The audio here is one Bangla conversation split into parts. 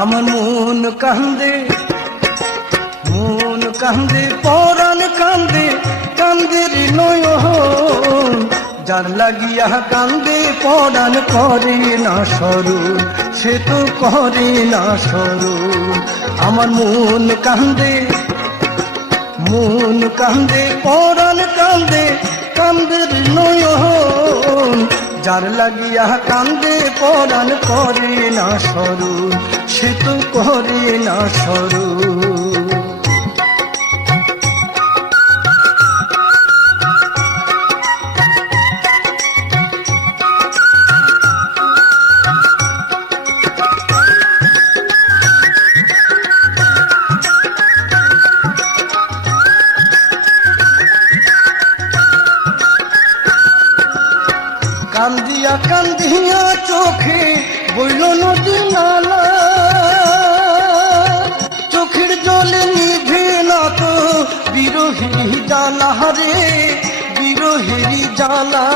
আমার মন কান্দে পরাণ কান্দে কান্দের নয়ন যার লাগিয়া কান্দে পরাণ করে না স্মরণ সে তো করে না স্মরণ আমার মন কান্দে পরাণ কান্দে কান্দের নয়ন যার লাগিয়া কান্দে পরাণ করে না স্মরণ সে তো করে না স্মরণ কান্দিয়া চোখে বইল নদী নালা চোখের জলে নিভে না তো বিরোহী জ্বালা রে বিরোহী জ্বালা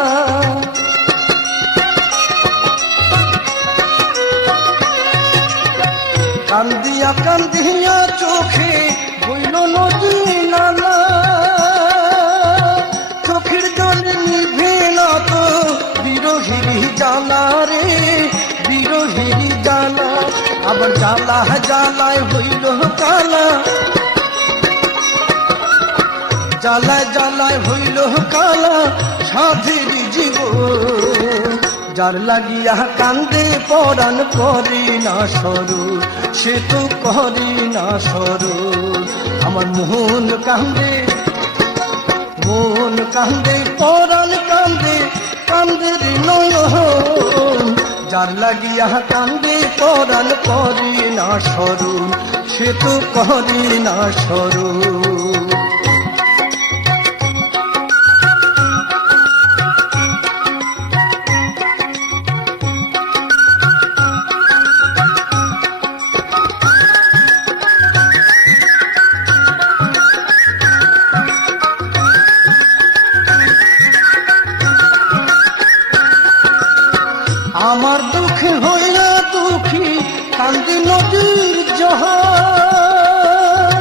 কান্দিয়া চোখে বইল নদী নালা চোখের জলে নিভে না তো বিরোহী জ্বালা রে বিরোহী জ্বালা আবার জ্বালায় হইল কালা জ্বালায় হইল কালা সাধের জীবন যার লাগিয়া কান্দে পরাণ করে না স্মরণ সে তো করে না স্মরণ আমার মন কান্দে পরাণ কান্দে কান্দের নয়ন যার লাগিয়া কান্দে পরাণ করে না স্মরণ সে তো করে না স্মরণ আমার দুঃখে হইয়া দুঃখী কান্দি নদীর জহার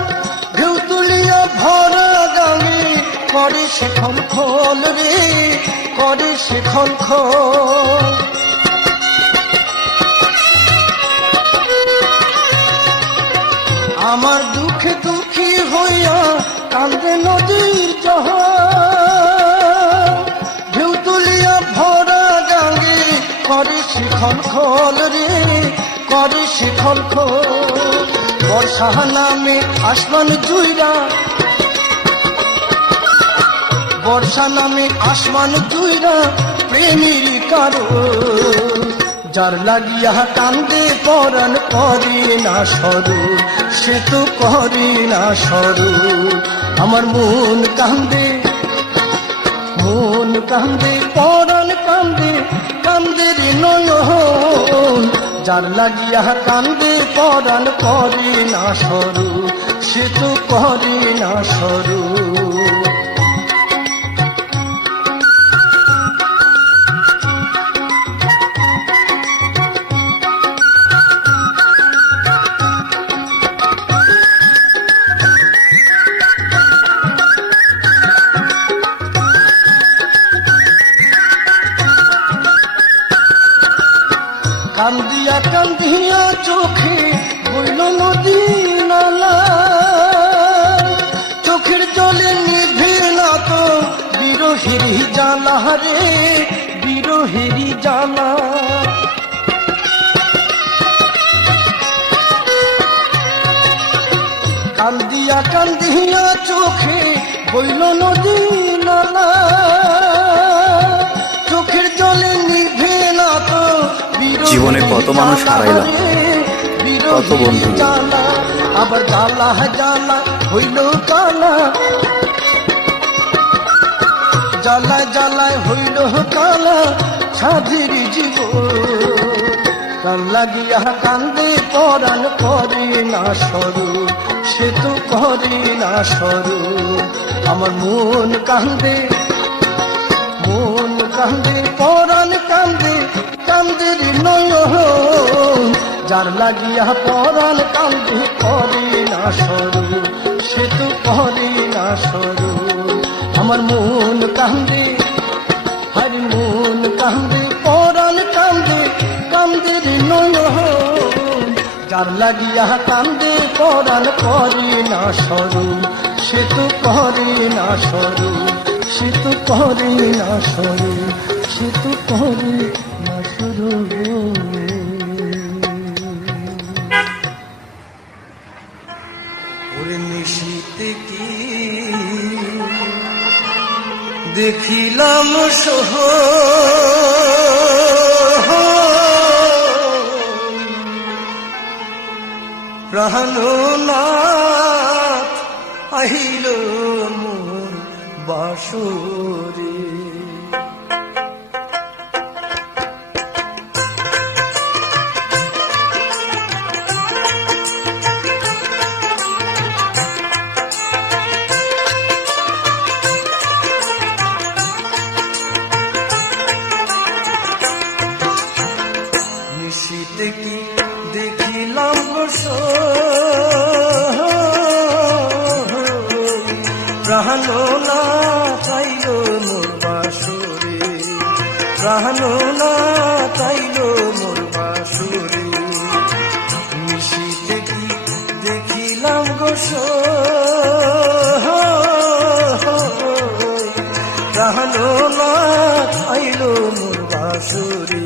ঢেউ তুলিয়া ভরা গাঙে করে সে খল রে করে সে খল আমার দুঃখে দুঃখী হইয়া কান্দে নদীর জহার ঢেউ তুলিয়া ভরা গাঙে করে সে খল রে করে সে খল বর্ষা নামে আসমান জুইরা প্রেমের কারণ যার লাগিয়া কান্দে পরাণ করে না স্মরণ সে তো করে না স্মরণ আমার মন কান্দে পরাণ কান্দে কান্দের নয়ন যার লাগিয়া কান্দে পরাণ করে না স্মরণ সে তো করে না স্মরণ কান্দিয়া চোখে বইল নদী নালা চোখের জলে নিভে না তো বিরোহী জ্বালা রে বিরোহী জ্বালা কান্দিয়া চোখে বইল নদী নালা চোখের জলে নিভে না তো জীবনে কত মানুষ হারাইলাম, কত বন্ধু। আবার জ্বালা হইল কালা জ্বালায় হইল কালা সাধের জীবন লাগিয়া কান্দে পরাণ করে না স্মরণ সে তো করে না স্মরণ আমার মন কান্দে পরাণ কান্দে কান্দের নয়ন যার লাগিয়া পরাণ কান্দি করি না সরু, সে তো করি না সরু। আমার মন কান্দে, হরি মন কান্দে, পরাণ কান্দে, কান্দের নয়ন। যার লাগিয়া কান্দে পরাণ করি না সরু, সে তো করি না সরু, সে তো করি না সরু, সে তো করি না সরু। ওরে নিশিতে কি দেখিলাম সহ প্রাণনাথ আহিল মোর বাসরে। নিশিতে কি দেখিলাম প্রাণনাথ আইল মোর বাসরে, প্রাণনাথ আইল মোর বাসরে। নিশিতে কি দেখিলাম প্রাণনাথ আইল মোর বাসরে।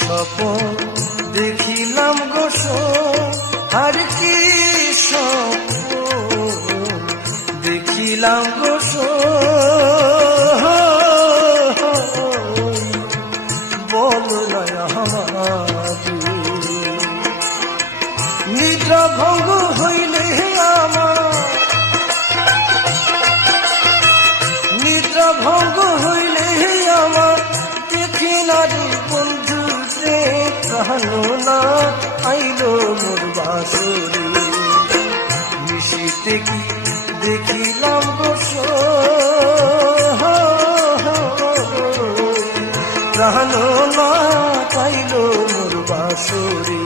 স্বপন দেখিলাম গোস আর কি স্বপন দেখিলাম গোস, বল আমারি নিদ্রা ভঙ্গ হইলে আমার, নিদ্রা ভঙ্গ হইলে আমার দেখি নারী বন্ধু রে, প্রাণনাথ আইল মোর বাসরে। নিশিতে কি দেখিলাম গোস প্রাণনাথ আইল মোর বাসরে।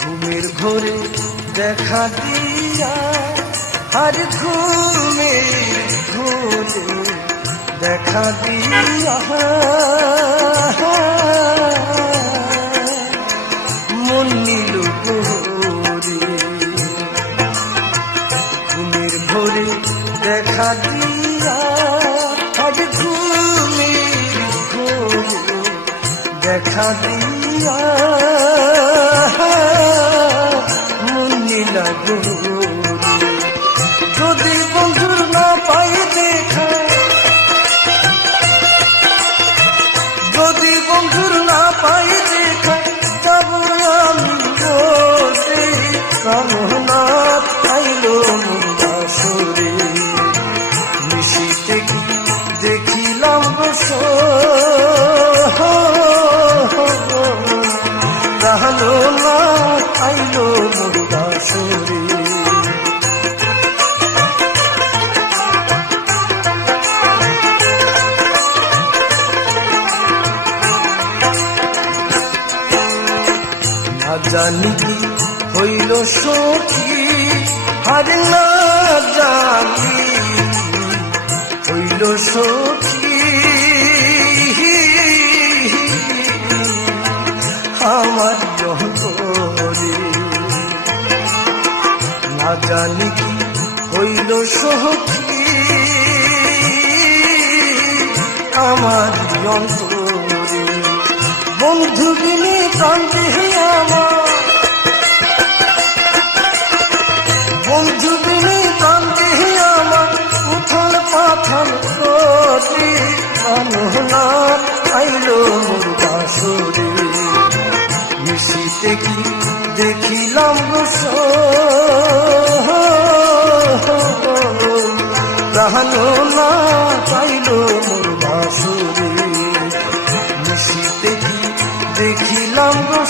ঘুমের ঘোরে দেখা দিয়া, আর ঘুমের ঘোরে দেখা দিয়া মন নীল গোরে। ঘুমের ঘোরে দেখা দিয়া, আর ঘুমের ঘোরে দেখা দিয়া মন নীল গোরে। যদি বন্ধুর না পাই দেখা, যদি বন্ধুর না পাই দেখা, যাব আমি বসে, প্রাণনাথ আইল মোর বাসরে। নিশিতে কি দেখিলাম গোস প্রাণনাথ আইল মোর বাসরে। না জানি কি হইল সখী, আরে না জানি হইল সখী আমার অন্তরে। না জানি কি হইল সখী আমার অন্তরে। বন্ধু বিনে কান্দে আমার, বন্ধু বিনে কান্দে আমার, উথাল পাথাল করে প্রাণনাথ আইল মোর বাসরে। নিশিতে কি দেখিলাম গোস জানো না চাইলো মোর বাসরে, নিশিতে কি দেখিলাম গো